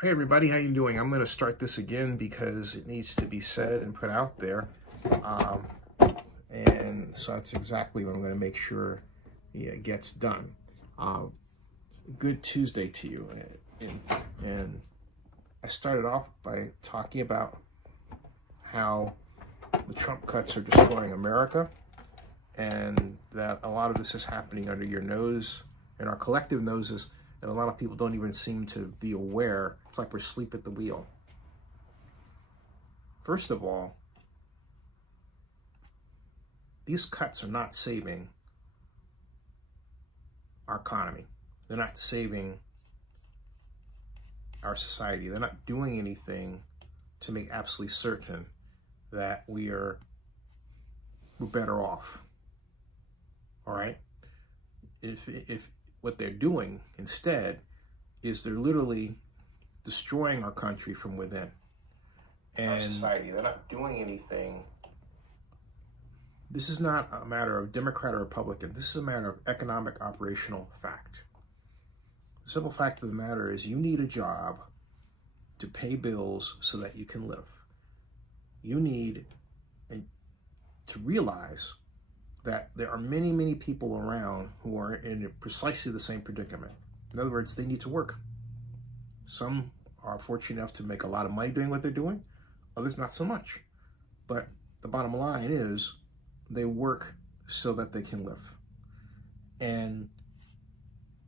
Hey everybody, how you doing? I'm going to start this again because it needs to be said and put out there. Um, and so that's exactly what I'm going to make sure it gets done. Uh, Good Tuesday to you. And I started off by talking about how the Trump cuts are destroying America and that a lot of this is happening under your nose and our collective noses, and a lot of people don't even seem to be aware. It's like we're asleep at the wheel. First of all, these cuts are not saving our economy. They're not saving our society. They're not doing anything to make absolutely certain that we're better off. All right? If what they're doing instead is they're literally destroying our country from within. And our society, they're not doing anything. This is not a matter of Democrat or Republican. This is a matter of economic operational fact. The simple fact of the matter is you need a job to pay bills so that you can live. You need to realize that there are many, many people around who are in precisely the same predicament. In other words, they need to work. Some are fortunate enough to make a lot of money doing what they're doing, others not so much. But the bottom line is they work so that they can live. And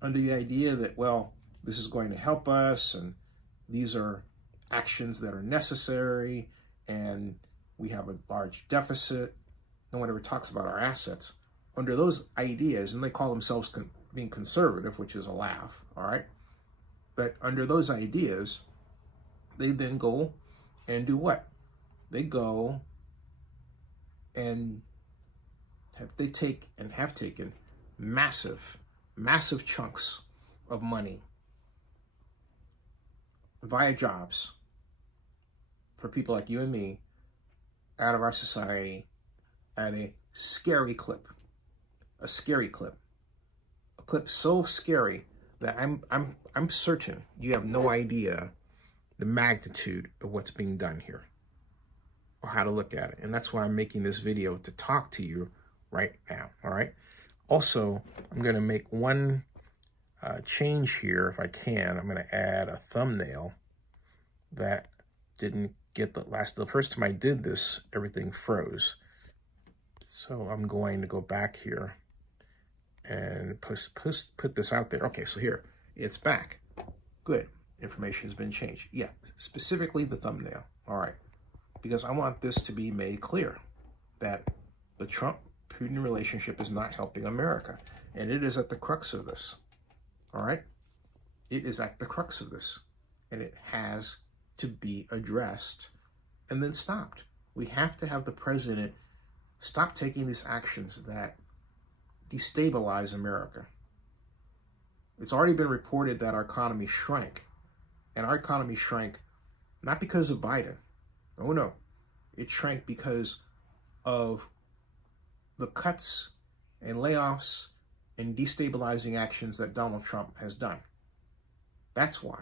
under the idea that, well, this is going to help us and these are actions that are necessary and we have a large deficit, no one ever talks about our assets. Under those ideas, and they call themselves being conservative, which is a laugh, all right? But under those ideas, they then go and do what? They go and have taken massive, massive chunks of money via jobs for people like you and me out of our society at a scary clip, a clip so scary that I'm certain you have no idea the magnitude of what's being done here or how to look at it. And that's why I'm making this video, to talk to you right now, all right? Also, I'm gonna make one change here if I can. I'm gonna add a thumbnail that didn't get the first time I did this, everything froze. So I'm going to go back here and put this out there. Okay, so here, it's back. Good, information has been changed. Yeah, specifically the thumbnail, all right. Because I want this to be made clear that the Trump-Putin relationship is not helping America. And it is at the crux of this, all right? It is at the crux of this. And it has to be addressed and then stopped. We have to have the president stop taking these actions that destabilize America. It's already been reported that our economy shrank. And our economy shrank not because of Biden. Oh no, it shrank because of the cuts and layoffs and destabilizing actions that Donald Trump has done. That's why.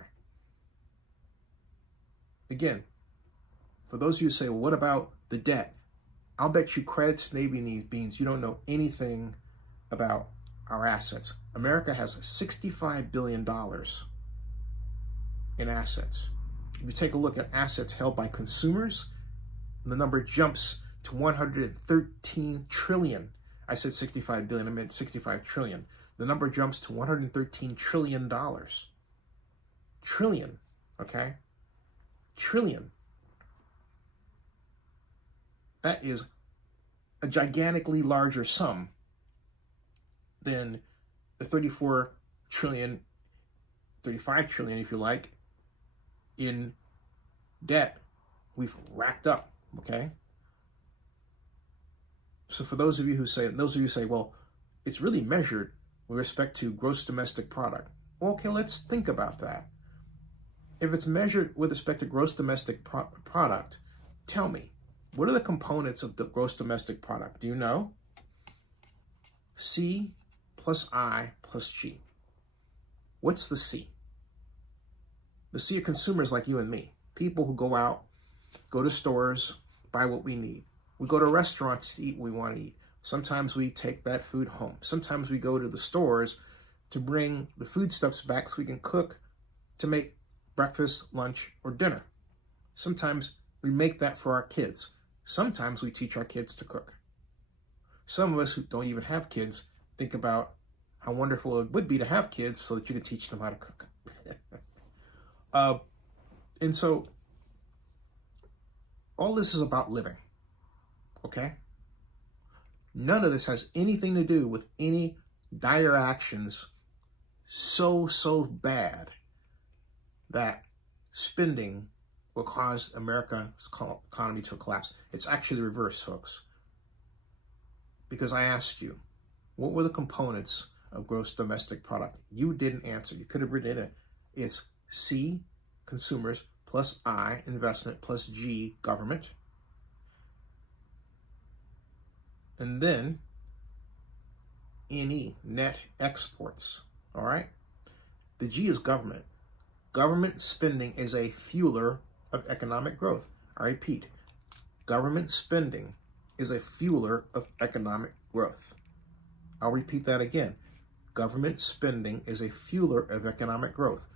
Again, for those of you who say, well, what about the debt? I'll bet you credits Navy these beans, you don't know anything about our assets. America has $65 billion in assets. If you take a look at assets held by consumers, the number jumps to 113 trillion. I said 65 billion, I meant 65 trillion. The number jumps to $113 trillion. Trillion, okay? Trillion. That is a gigantically larger sum than the 34 trillion, 35 trillion, if you like, in debt we've racked up, okay? So for those of you who say, well, it's really measured with respect to gross domestic product. Okay, let's think about that. If it's measured with respect to gross domestic product, tell me, what are the components of the gross domestic product? Do you know? C plus I plus G. What's the C? The sea of consumers like you and me, people who go out, go to stores, buy what we need. We go to restaurants to eat what we want to eat. Sometimes we take that food home. Sometimes we go to the stores to bring the foodstuffs back so we can cook to make breakfast, lunch, or dinner. Sometimes we make that for our kids. Sometimes we teach our kids to cook. Some of us who don't even have kids think about how wonderful it would be to have kids so that you could teach them how to cook. And so all this is about living, okay? None of this has anything to do with any dire actions so bad that spending will cause America's economy to collapse. It's actually the reverse, folks. Because I asked you, what were the components of gross domestic product? You didn't answer. You could have written it. It's C, consumers, plus I, investment, plus G, government. And then NE, net exports. All right? The G is government. Government spending is a fueler of economic growth. I repeat, government spending is a fueler of economic growth. I'll repeat that again. Government spending is a fueler of economic growth.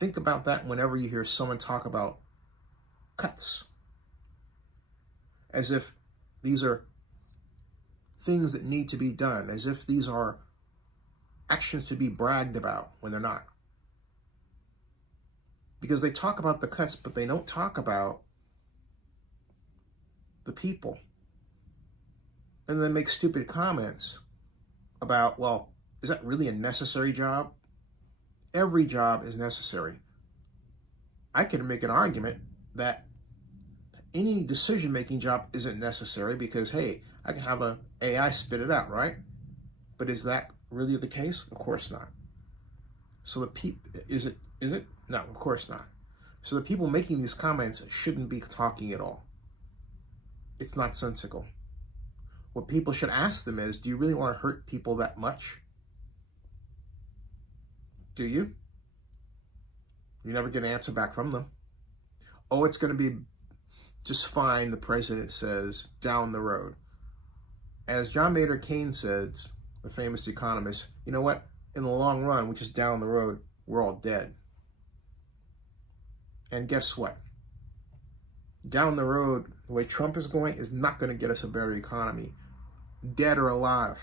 Think about that whenever you hear someone talk about cuts, as if these are things that need to be done, as if these are actions to be bragged about when they're not. Because they talk about the cuts, but they don't talk about the people. And then make stupid comments about, well, is that really a necessary job? Every job is necessary. I can make an argument that any decision-making job isn't necessary because, hey, I can have an AI spit it out, right? But is that really the case? Of course not. So is it? No, of course not. So the people making these comments shouldn't be talking at all. It's nonsensical. What people should ask them is, do you really want to hurt people that much? Do you? You never get an answer back from them. Oh, it's going to be just fine, the president says, down the road. As John Maynard Keynes says, the famous economist, you know what? In the long run, which is down the road, we're all dead. And guess what? Down the road, the way Trump is going is not going to get us a better economy. Dead or alive,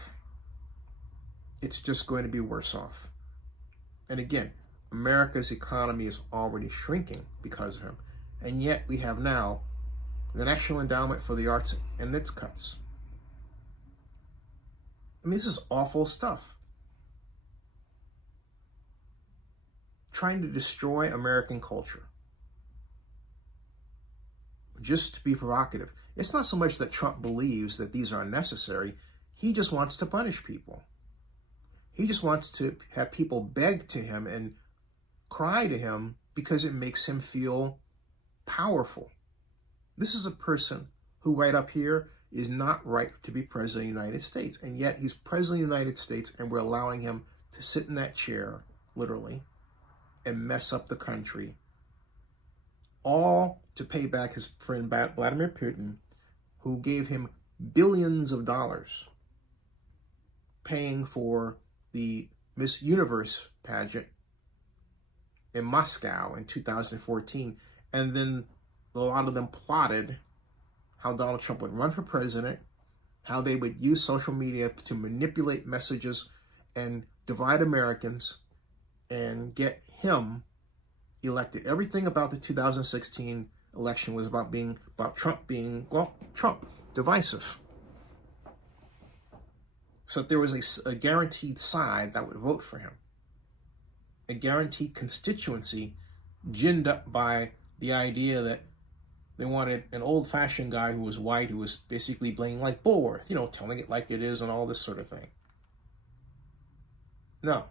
it's just going to be worse off. And again, America's economy is already shrinking because of him. And yet we have now the National Endowment for the Arts and its cuts. I mean, this is awful stuff. Trying to destroy American culture. Just to be provocative. It's not so much that Trump believes that these are unnecessary. He just wants to punish people. He just wants to have people beg to him and cry to him because it makes him feel powerful. This is a person who right up here is not right to be president of the United States. And yet he's president of the United States and we're allowing him to sit in that chair, literally, and mess up the country. All to pay back his friend Vladimir Putin, who gave him billions of dollars paying for the Miss Universe pageant in Moscow in 2014. And then a lot of them plotted how Donald Trump would run for president, how they would use social media to manipulate messages and divide Americans and get him elected. Everything about the 2016 election was about Trump being, well, Trump, divisive. So there was a guaranteed side that would vote for him. A guaranteed constituency ginned up by the idea that they wanted an old-fashioned guy who was white, who was basically playing like Bullworth, telling it like it is and all this sort of thing. No.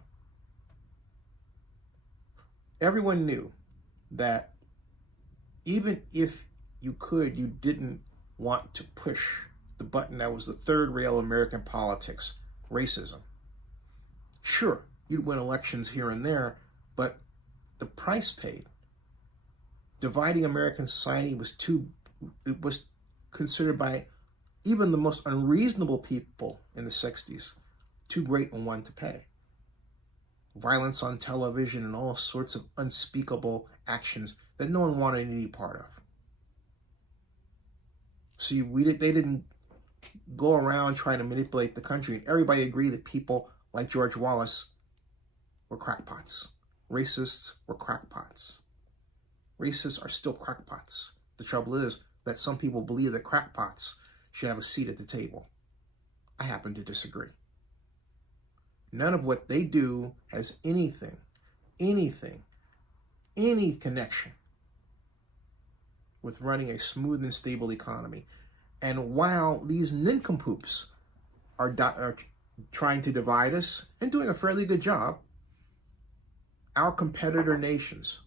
Everyone knew that even if you didn't want to push the button that was the third rail of American politics, racism. Sure, you'd win elections here and there, but the price paid Dividing American society it was considered by even the most unreasonable people in the 60s too great a one to pay. Violence on television and all sorts of unspeakable actions that no one wanted any part of. So they didn't go around trying to manipulate the country. Everybody agreed that people like George Wallace were crackpots. Racists were crackpots. Racists are still crackpots. The trouble is that some people believe that crackpots should have a seat at the table. I happen to disagree. None of what they do has any connection with running a smooth and stable economy. And while these nincompoops are trying to divide us and doing a fairly good job, our competitor nations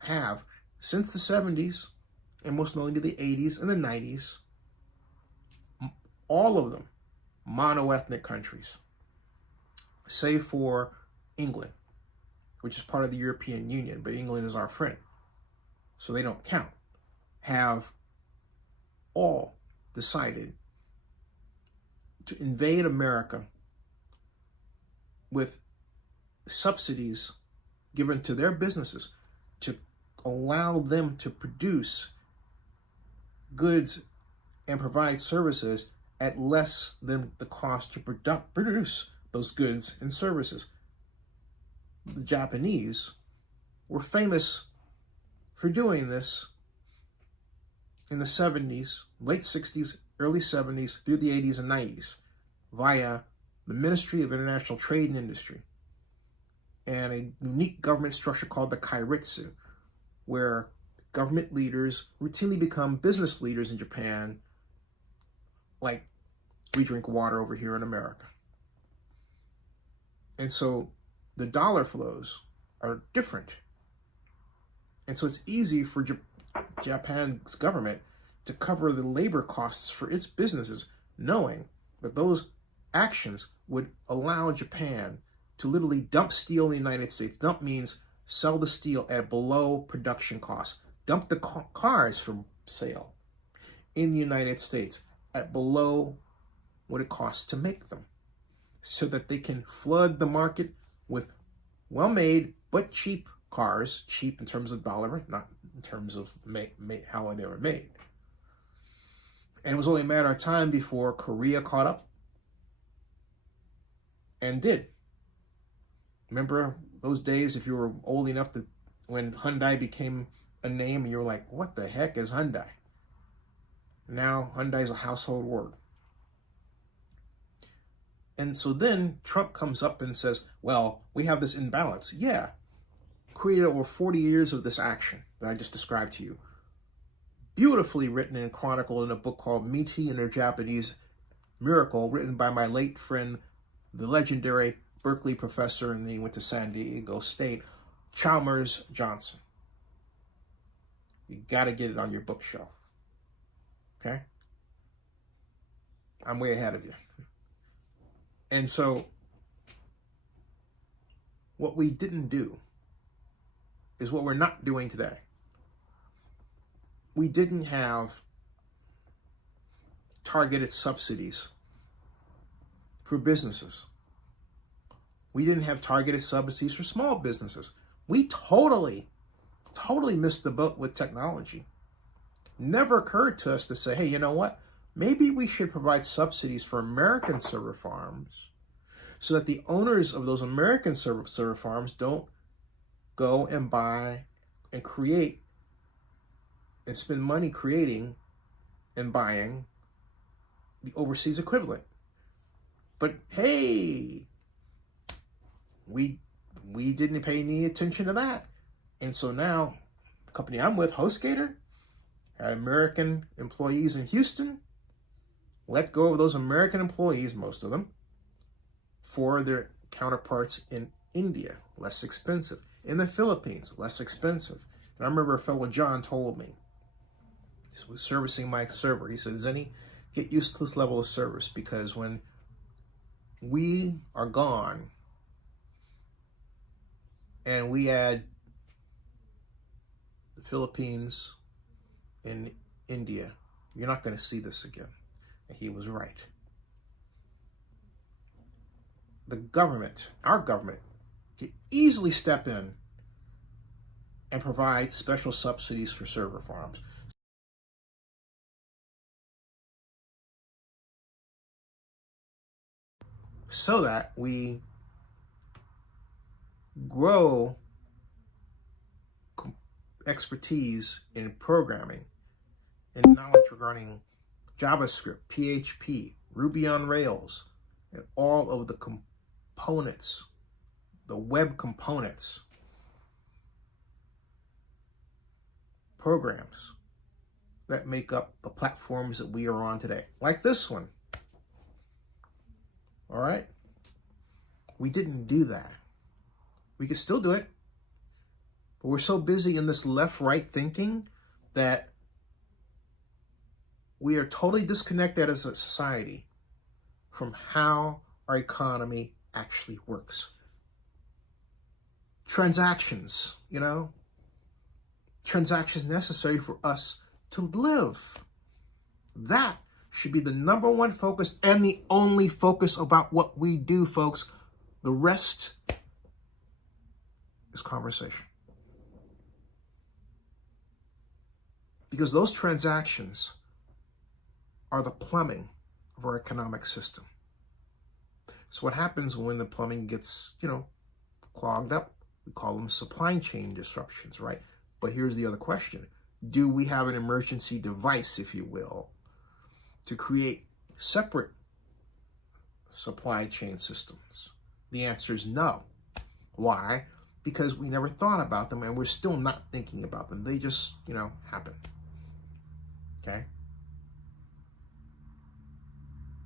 have, since the 70s, and most notably the 80s and the 90s, all of them mono-ethnic countries, save for England, which is part of the European Union, but England is our friend, so they don't count, have all decided to invade America with subsidies given to their businesses to allow them to produce goods and provide services at less than the cost to produce those goods and services. The Japanese were famous for doing this in the 70s, late 60s, early 70s, through the 80s and 90s, via the Ministry of International Trade and Industry and a unique government structure called the Kairitsu, where government leaders routinely become business leaders in Japan, like we drink water over here in America. And so the dollar flows are different. And so it's easy for Japan's government to cover the labor costs for its businesses, knowing that those actions would allow Japan to literally dump steel in the United States. Dump means sell the steel at below production cost. Dump the cars for sale in the United States at below what it costs to make them, so that they can flood the market with well-made but cheap cars, cheap in terms of dollar, not in terms of how they were made. And it was only a matter of time before Korea caught up and did. Remember those days, if you were old enough, when Hyundai became a name and you were like, what the heck is Hyundai? Now Hyundai is a household word. And so then Trump comes up and says, well, we have this imbalance. Yeah, created over 40 years of this action that I just described to you. Beautifully written and chronicled in a book called Meiji and Her Japanese Miracle, written by my late friend, the legendary Berkeley professor, and then he went to San Diego State, Chalmers Johnson. You got to get it on your bookshelf. Okay? I'm way ahead of you. And so what we didn't do is what we're not doing today. We didn't have targeted subsidies for businesses. We didn't have targeted subsidies for small businesses. We totally missed the boat with technology. Never occurred to us to say, hey, you know what? Maybe we should provide subsidies for American server farms so that the owners of those American server farms don't go and buy and create and spend money creating and buying the overseas equivalent. But hey, we didn't pay any attention to that. And so now the company I'm with, HostGator, had American employees in Houston, let go of those American employees, most of them, for their counterparts in India, less expensive. In the Philippines, less expensive. And I remember a fellow John told me, he was servicing my server. He said, Zenny, get used to this level of service, because when we are gone and we add Philippines, and India. You're not going to see this again. And he was right. The government, our government, could easily step in and provide special subsidies for server farms. So that we grow expertise in programming and knowledge regarding JavaScript, PHP, Ruby on Rails, and all of the components, the web components, programs that make up the platforms that we are on today, like this one. All right? We didn't do that. We could still do it, but we're so busy in this left-right thinking that we are totally disconnected as a society from how our economy actually works. Transactions, transactions necessary for us to live. That should be the number one focus and the only focus about what we do, folks. The rest is conversation. Because those transactions are the plumbing of our economic system. So what happens when the plumbing gets, clogged up? We call them supply chain disruptions, right? But here's the other question. Do we have an emergency device, if you will, to create separate supply chain systems? The answer is no. Why? Because we never thought about them and we're still not thinking about them. They just, happen. Okay?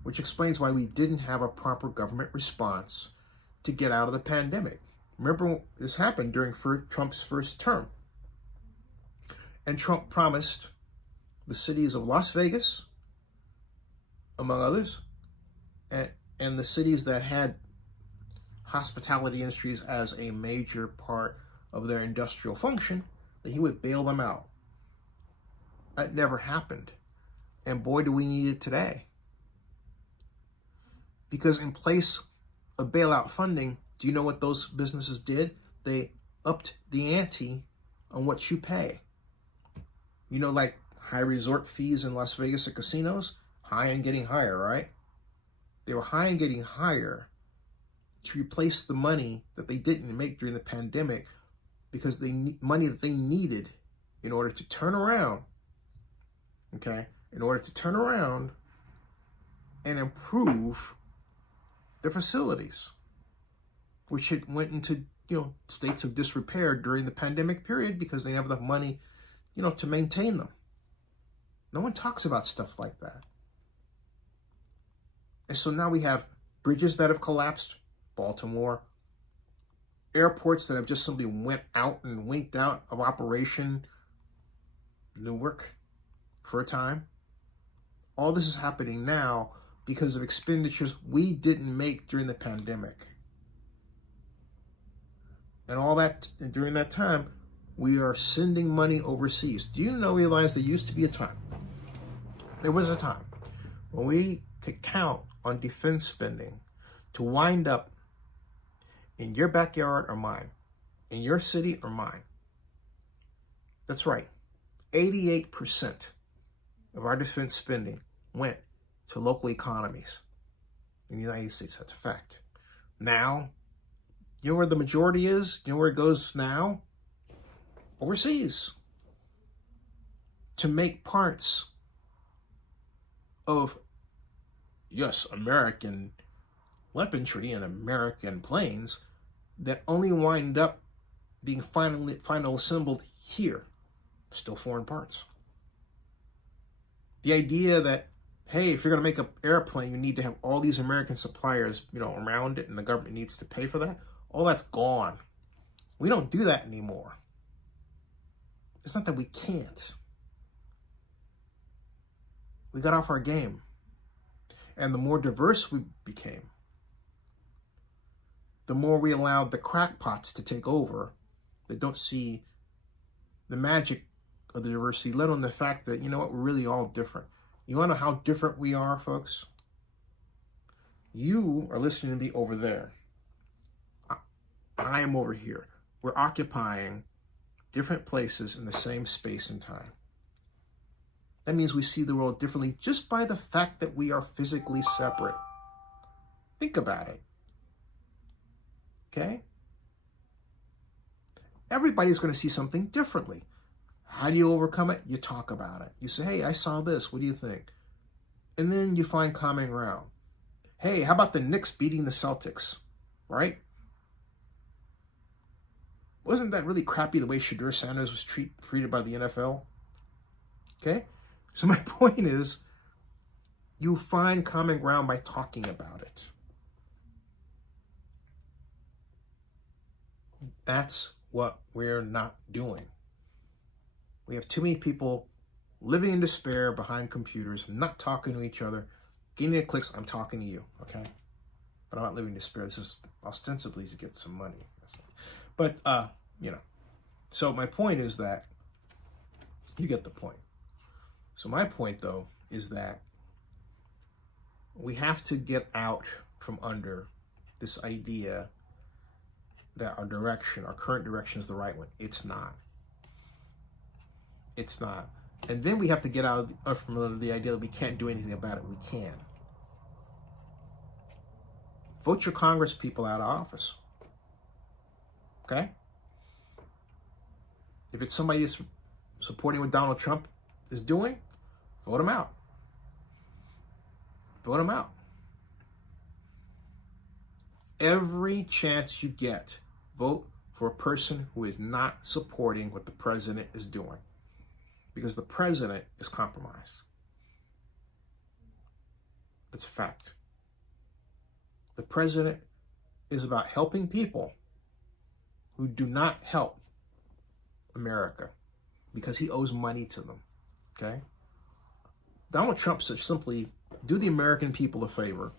Which explains why we didn't have a proper government response to get out of the pandemic. Remember, this happened during Trump's first term. And Trump promised the cities of Las Vegas, among others, and the cities that had hospitality industries as a major part of their industrial function, that he would bail them out. That never happened. And boy, do we need it today. Because in place of bailout funding, do you know what those businesses did? They upped the ante on what you pay. Like high resort fees in Las Vegas at casinos, high and getting higher, right? They were high and getting higher to replace the money that they didn't make during the pandemic, because money that they needed in order to turn around, in order to turn around and improve their facilities, which had went into, states of disrepair during the pandemic period because they didn't have enough money, to maintain them. No one talks about stuff like that. And so now we have bridges that have collapsed, Baltimore, airports that have just simply went out and winked out of operation, Newark, for a time. All this is happening now because of expenditures we didn't make during the pandemic. And all that, during that time, we are sending money overseas. Do you realize there used to be a time, there was a time when we could count on defense spending to wind up in your backyard or mine, in your city or mine. That's right. 88% of our defense spending went to local economies in the United States. That's a fact. Now, you know where the majority is? You know where it goes now? Overseas. To make parts of, yes, American weaponry and American planes that only wind up being final assembled here. Still foreign parts. The idea that, hey, if you're going to make an airplane, you need to have all these American suppliers, around it, and the government needs to pay for that. All that's gone. We don't do that anymore. It's not that we can't. We got off our game. And the more diverse we became, the more we allowed the crackpots to take over that don't see the magic of the diversity, let alone the fact that, you know what, we're really all different. You want to know how different we are, folks? You are listening to me over there. I am over here. We're occupying different places in the same space and time. That means we see the world differently just by the fact that we are physically separate. Think about it. Okay? Everybody's going to see something differently. How do you overcome it? You talk about it. You say, hey, I saw this. What do you think? And then you find common ground. Hey, how about the Knicks beating the Celtics? Right? Wasn't that really crappy the way Shadur Sanders was treated by the NFL? Okay? So my point is, you find common ground by talking about it. That's what we're not doing. We have too many people living in despair behind computers, not talking to each other, getting the clicks. I'm talking to you, okay? But I'm not living in despair. This is ostensibly to get some money. But, you know, so my point is that you get the point. So my point, though, is that we have to get out from under this idea that our direction, our current direction is the right one. It's not. It's not. And then we have to get out from the idea that we can't do anything about it. We can. Vote your Congress people out of office. Okay? If it's somebody that's supporting what Donald Trump is doing, vote him out. Vote him out. Every chance you get, vote for a person who is not supporting what the president is doing. Because the president is compromised. That's a fact. The president is about helping people who do not help America because he owes money to them. Okay? Donald Trump should simply do the American people a favor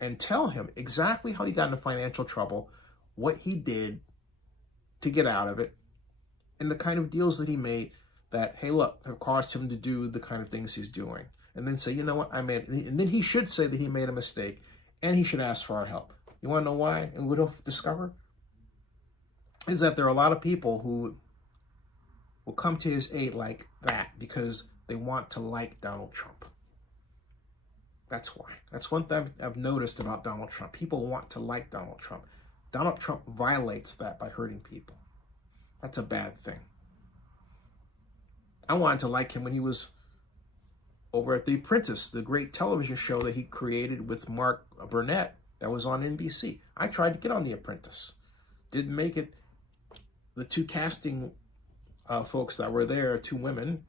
and tell him exactly how he got into financial trouble, what he did to get out of it, and the kind of deals that he made that, hey, look, have caused him to do the kind of things he's doing. And then say, you know what, and then he should say that he made a mistake, and he should ask for our help. You want to know why? And what he'll discover is that there are a lot of people who will come to his aid like that because they want to like Donald Trump. That's why. That's one thing I've noticed about Donald Trump. People want to like Donald Trump. Donald Trump violates that by hurting people. That's a bad thing. I wanted to like him when he was over at The Apprentice, the great television show that he created with Mark Burnett that was on NBC. I tried to get on The Apprentice. Didn't make it. The two casting folks that were there, two women,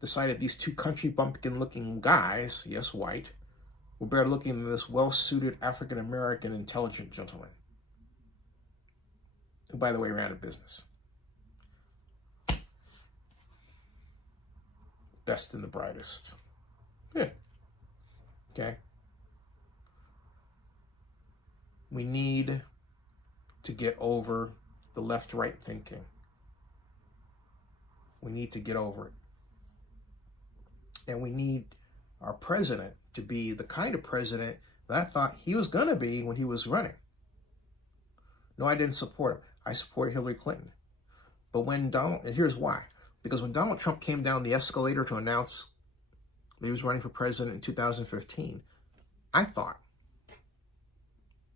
decided these two country bumpkin looking guys, yes, white, were better looking than this well-suited African-American intelligent gentleman, who, by the way, ran a business. Best and the brightest. Yeah. Okay. We need to get over the left-right thinking. We need to get over it. And we need our president to be the kind of president that I thought he was going to be when he was running. No, I didn't support him. I supported Hillary Clinton. But when and here's why. Because when Donald Trump came down the escalator to announce that he was running for president in 2015, I thought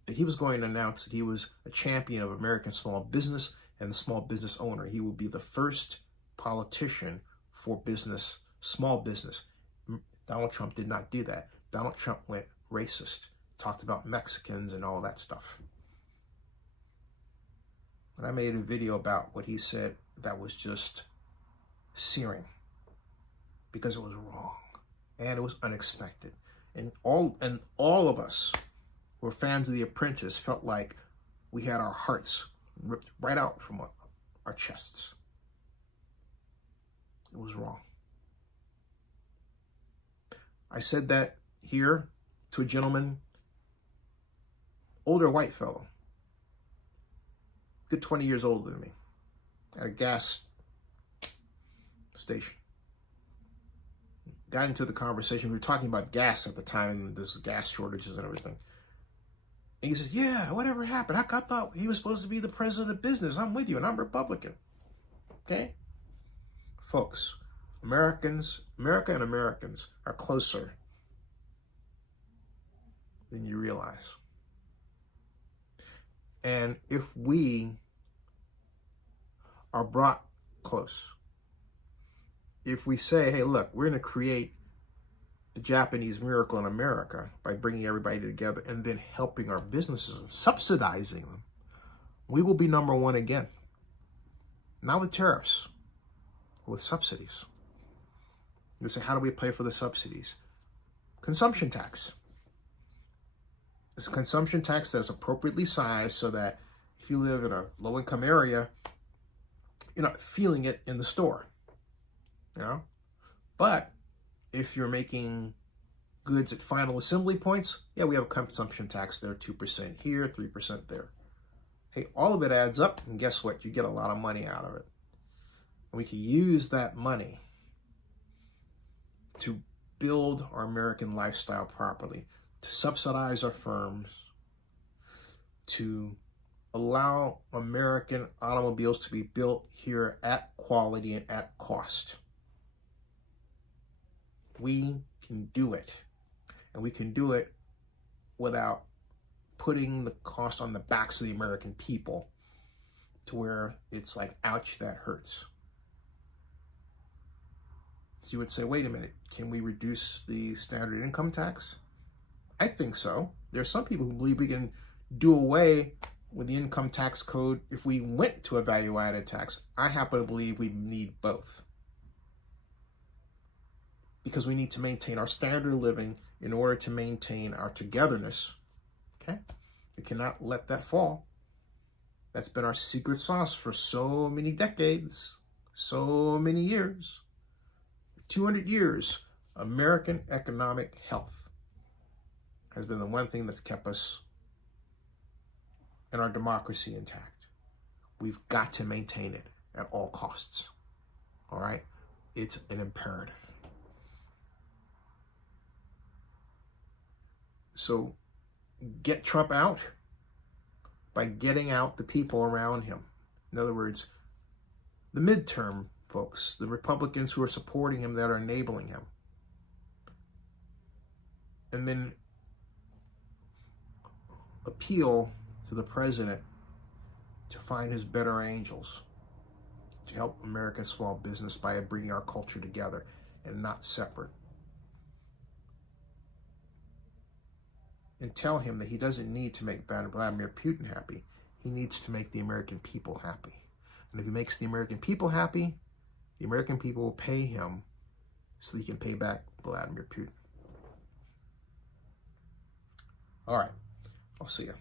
that he was going to announce that he was a champion of American small business and the small business owner. He would be the first politician for business, small business. Donald Trump did not do that. Donald Trump went racist, talked about Mexicans and all that stuff. And I made a video about what he said that was just searing because it was wrong and it was unexpected. And all of us who were fans of The Apprentice felt like we had our hearts ripped right out from our chests. It was wrong. I said that here to a gentleman, older white fellow, good 20 years older than me, at a gas station. Got into the conversation. We were talking about gas at the time, and there's gas shortages and everything. And he says, yeah, whatever happened? I thought he was supposed to be the president of business. I'm with you, and I'm Republican. Okay? Folks, America and Americans are closer than you realize. And if we are brought close, if we say, hey, look, we're going to create the Japanese miracle in America by bringing everybody together and then helping our businesses and subsidizing them, we will be number one again. Not with tariffs, but with subsidies. You say, how do we pay for the subsidies? Consumption tax. It's a consumption tax that is appropriately sized so that if you live in a low-income area, you're not feeling it in the store. You know? But if you're making goods at final assembly points, yeah, we have a consumption tax there, 2% here, 3% there. Hey, all of it adds up, and guess what? You get a lot of money out of it. And we can use that money to build our American lifestyle properly, to subsidize our firms, to allow American automobiles to be built here at quality and at cost. We can do it. And we can do it without putting the cost on the backs of the American people to where it's like, ouch, that hurts. So you would say, wait a minute, can we reduce the standard income tax? I think so. There are some people who believe we can do away with the income tax code if we went to a value-added tax. I happen to believe we need both, because we need to maintain our standard of living in order to maintain our togetherness. Okay? We cannot let that fall. That's been our secret sauce for so many decades, so many years. 200 years, American economic health has been the one thing that's kept us and our democracy intact. We've got to maintain it at all costs. All right? It's an imperative. So get Trump out by getting out the people around him. In other words, the midterm folks, the Republicans who are supporting him, that are enabling him. And then appeal to the president to find his better angels to help American small business by bringing our culture together and not separate. And tell him that he doesn't need to make Vladimir Putin happy. He needs to make the American people happy. And if he makes the American people happy, the American people will pay him so he can pay back Vladimir Putin. All right. I'll see you.